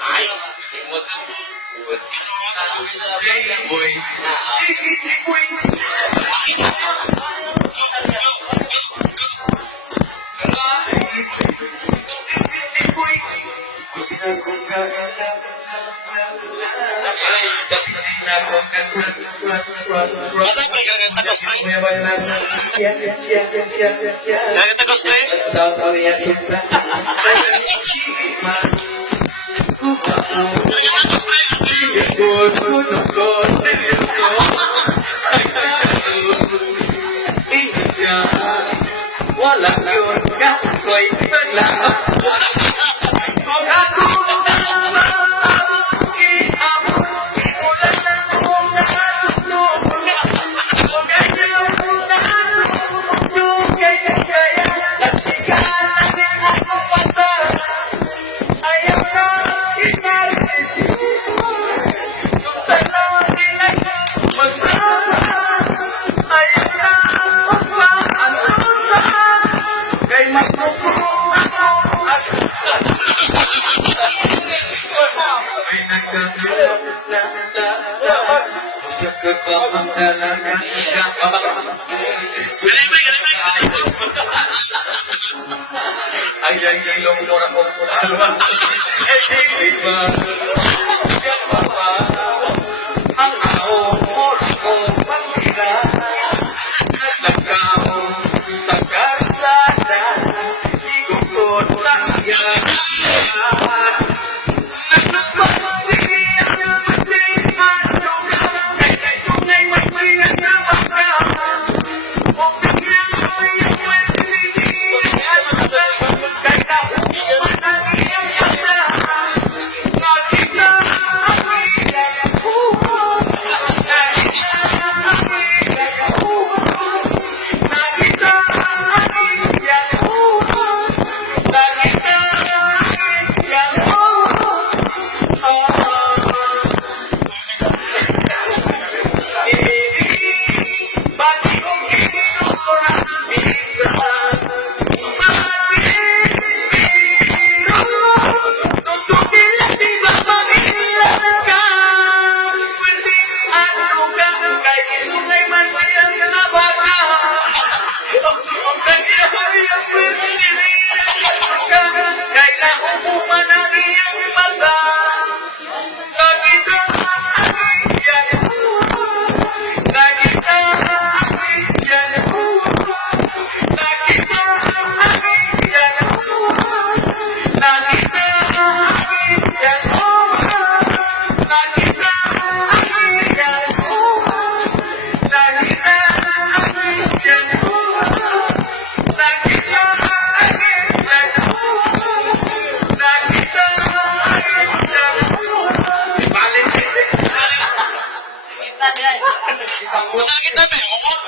Ay, imot. Boy. Boy. Asa pre ka nagtag cosplay? Ka nagtag cosplay? Ka nagtag cosplay? Wala yun ka, ko'y naglaan. Ako ay, long mura ko po. Ang aomor ko pagkira, naglagaw sa karsada, igukod sa iyan. Masa kita be? Ngomong.